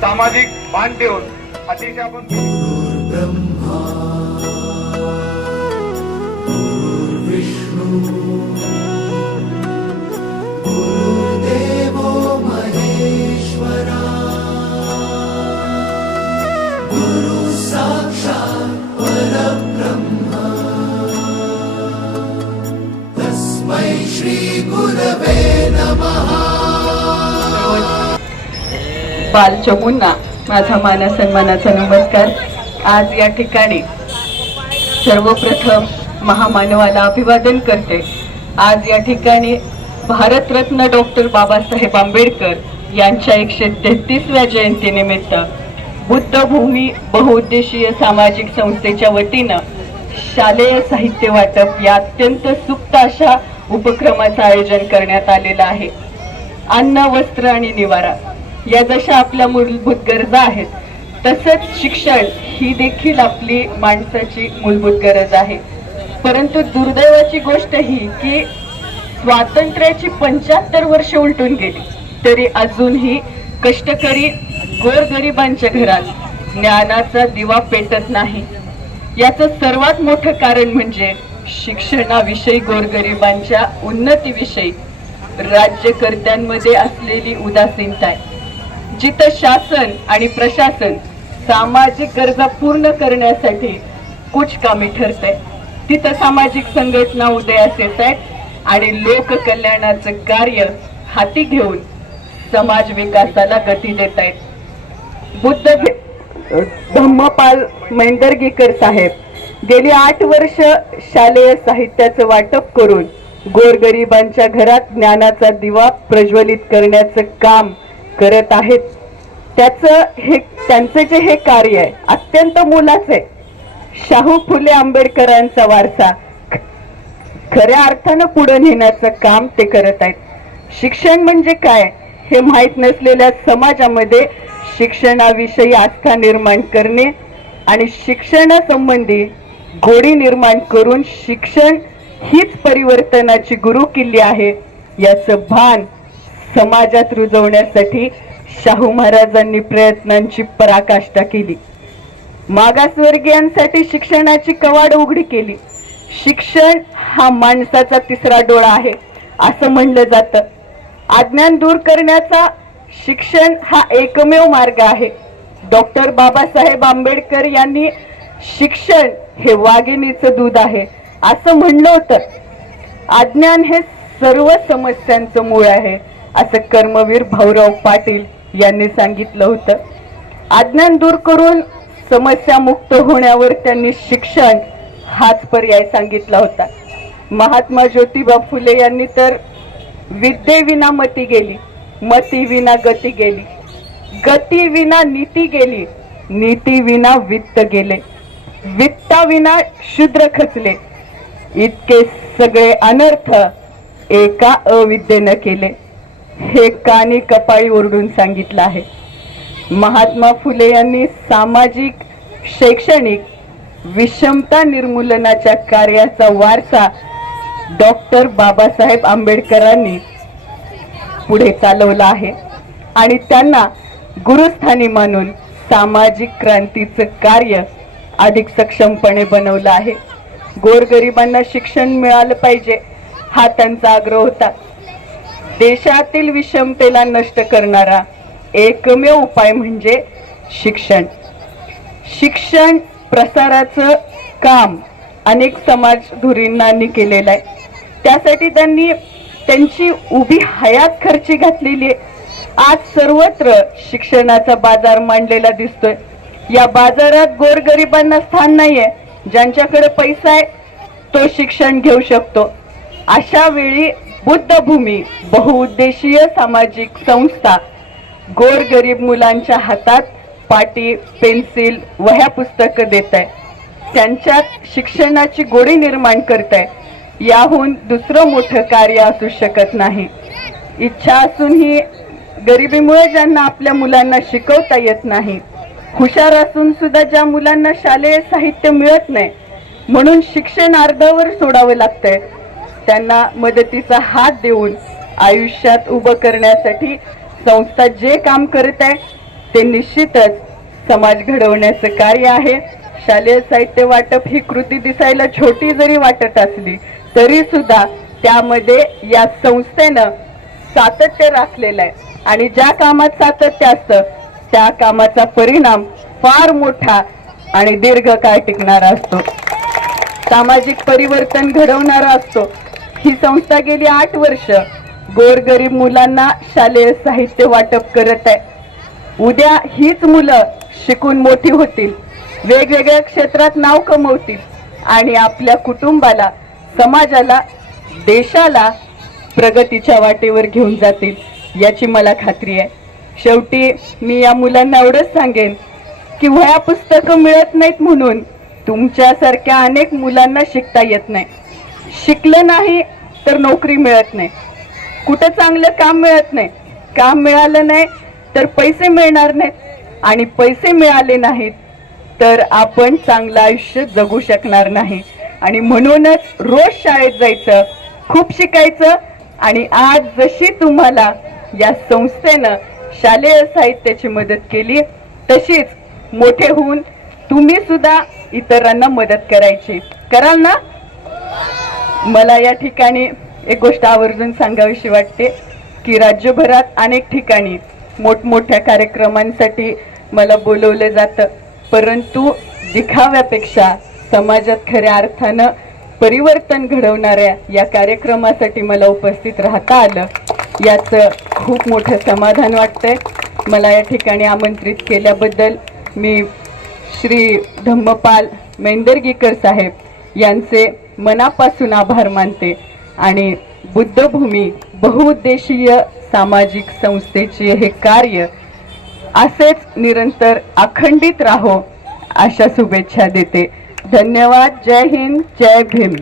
सामाजिक भान ठेवून अतिशय आपण देवो महेश्वरा श्रीगुरवे नमः। बालचमूंना माझा मान सन्मानाचा नमस्कार. आज या ठिकाणी सर्वप्रथम महामानवाला अभिवादन करते. आज या ठिकाणी भारतरत्न डॉक्टर बाबासाहेब आंबेडकर यांच्या एकशे तेहतीसव्या जयंतीनिमित्त बुद्धभूमी बहुउद्देशीय सामाजिक संस्थेच्या वतीनं शालेय साहित्य वाटप या अत्यंत सुप्त अशा उपक्रमाचं आयोजन करण्यात आलेलं आहे. अन्न वस्त्र आणि निवारा. या जशा आपल्या मूलभूत गरजा आहेत तसंच शिक्षण ही देखील आपली माणसाची मूलभूत गरज आहे. परंतु दुर्दैवाची गोष्ट ही की स्वातंत्र्याची पंच्याहत्तर वर्ष उलटून गेली तरी अजूनही कष्टकरी गोरगरिबांच्या घरात ज्ञानाचा दिवा पेटत नाही. याचं सर्वात मोठं कारण म्हणजे शिक्षणाविषयी गोरगरिबांच्या उन्नतीविषयी राज्यकर्त्यांमध्ये असलेली उदासीनता आहे. जिथं शासन आणि प्रशासन सामाजिक गरजा पूर्ण करण्यासाठी कुछ कामी आहे तिथं सामाजिक संघटना उदयास येत आहेत आणि लोककल्याणाचं कार्य हाती घेऊन समाज विकासाला गती देत आहेत बुद्ध भे- धम्मपाल मेंदरगीकर साहेब गेली आठ वर्ष शालेय साहित्याचं वाटप करून गोरगरिबांच्या घरात ज्ञानाचा दिवा प्रज्वलित करण्याचं काम करत आहेत. त्याचं हे त्यांचं जे हे कार्य आहे अत्यंत मोलाचं आहे. शाहू फुले आंबेडकरांचा वारसा. खऱ्या अर्थानं पुढे नेण्याचं काम ते करत आहेत. शिक्षण म्हणजे काय? हे माहीत नसलेल्या समाजामध्ये शिक्षणाविषयी आस्था निर्माण करणे आणि शिक्षणासंबंधी गोडी निर्माण करून शिक्षण हीच परिवर्तनाची गुरुकिल्ली आहे याचं भान समाजात रुजवण्यासाठी शाहू महाराजांनी प्रयत्नांची पराकाष्ठा केली. मागासवर्गीयांसाठी शिक्षणाची कवाड उघडी केली. शिक्षण हा माणसाचा तिसरा डोळा आहे असं म्हणलं जातं. अज्ञान दूर करण्याचा शिक्षण हा एकमेव मार्ग आहे. डॉक्टर बाबासाहेब आंबेडकर यांनी शिक्षण हे वाघिणीचं दूध आहे असं म्हणलं होतं. अज्ञान हे सर्व समस्यांचं मूळ आहे. असं कर्मवीर भाऊराव पाटील यांनी सांगितलं होतं. अज्ञान दूर करून समस्या मुक्त होण्यावर त्यांनी शिक्षण हाच पर्याय सांगितला होता. महात्मा ज्योतिबा फुले यांनी तर विद्येविना मती गेली मती विना गती गेली गती विना नीती गेली नीती विना वित्त गेले वित्ताविना शूद्र खचले. इतके सगळे अनर्थ एका अविद्येनं केले. हे कानी कपाळी ओरडून सांगितलं आहे. महात्मा फुले यांनी सामाजिक शैक्षणिक विषमता निर्मूलनाच्या कार्याचा वारसा डॉक्टर बाबासाहेब आंबेडकरांनी पुढे चालवला आहे आणि त्यांना गुरुस्थानी मानून सामाजिक क्रांतीचं कार्य अधिक सक्षमपणे बनवलं आहे. गोरगरिबांना शिक्षण मिळालं पाहिजे हा त्यांचा आग्रह होता. देशातील विषमतेला नष्ट करणारा एकमेव उपाय म्हणजे शिक्षण. शिक्षण प्रसाराचं काम अनेक समाज धुरीणांनी केलेलं आहे. त्यासाठी त्यांनी त्यांची उभी हयात खर्ची घातलेली आहे. आज सर्वत्र शिक्षणाचा बाजार मांडलेला दिसतोय. या बाजारात गोरगरिबांना स्थान नाहीये. ज्यांच्याकडे पैसा आहे तो शिक्षण घेऊ शकतो. अशा वेळी बुद्धभूमी बहुउद्देशीय सामाजिक संस्था गोरगरीब मुलांच्या हातात पाटी पेन्सिल वह्या पुस्तकं देत आहे त्यांच्यात शिक्षणाची गोडी निर्माण करत आहे याहून दुसरं मोठं कार्य असू शकत नाही. इच्छा असूनही गरिबीमुळे ज्यांना आपल्या मुलांना शिकवता येत नाही हुशार असून सुद्धा ज्या मुलांना शालेय साहित्य मिळत नाही म्हणून शिक्षण अर्धावर सोडावं लागतंय. त्यांना मदतीचा हात देऊन आयुष्यात उभं करण्यासाठी संस्था जे काम करत आहे ते निश्चितच समाज घडवण्याचं कार्य आहे. शालेय साहित्य वाटप ही कृती दिसायला छोटी जरी वाटत असली तरी सुद्धा त्यामध्ये या संस्थेनं सातत्य राखलेलं आहे. आणि ज्या कामात सातत्य असतं त्या कामाचा परिणाम फार मोठा आणि दीर्घकाळ टिकणारा असतो. सामाजिक परिवर्तन घडवणारा असतो. ही संस्था गेली आठ वर्ष. गोरगरीब मुलांना शालेय साहित्य वाटप करत आहे. उद्या हीच मुलं शिकून मोठी होतील. वेगवेगळ्या क्षेत्रात नाव कमवतील आणि आपल्या कुटुंबाला समाजाला देशाला प्रगतीच्या वाटेवर घेऊन जातील याची मला खात्री आहे. शेवटी मी या मुलांना एवढंच सांगेन की वया पुस्तकं मिळत नाहीत म्हणून तुमच्यासारख्या अनेक मुलांना शिकता येत नाही. शिकलं नाही तर नोकरी मिळत नाही. कुठं चांगलं काम मिळत नाही. काम मिळालं नाही तर पैसे मिळणार नाहीत आणि पैसे मिळाले नाहीत तर आपण चांगलं आयुष्य जगू शकणार नाही. आणि म्हणूनच रोज शाळेत जायचं खूप शिकायचं आणि आज जशी तुम्हाला या संस्थेनं शालेय साहित्याची मदत केली तशीच मोठे होऊन तुम्ही सुद्धा इतरांना मदत करायची. कराल ना? मला या ठिकाणी एक गोष्ट आवर्जून सांगावीशी वाटते की राज्यभरात अनेक ठिकाणी मोठमोठ्या कार्यक्रमांसाठी मला बोलवलं जातं. परंतु दिखाव्यापेक्षा समाजात खऱ्या अर्थानं परिवर्तन घडवणाऱ्या या कार्यक्रमासाठी मला उपस्थित राहता आलं याचं खूप मोठं समाधान वाटतंय. मला या ठिकाणी आमंत्रित केल्याबद्दल मी श्री धम्मपाल मेंदरगीकर साहेब यांचे मनापासून आभार मानते. आणि बुद्धभूमी बहुउद्देशीय सामाजिक संस्थेचे हे कार्य असेच निरंतर अखंडित राहो अशा शुभेच्छा देते. धन्यवाद. जय हिंद. जय भीम.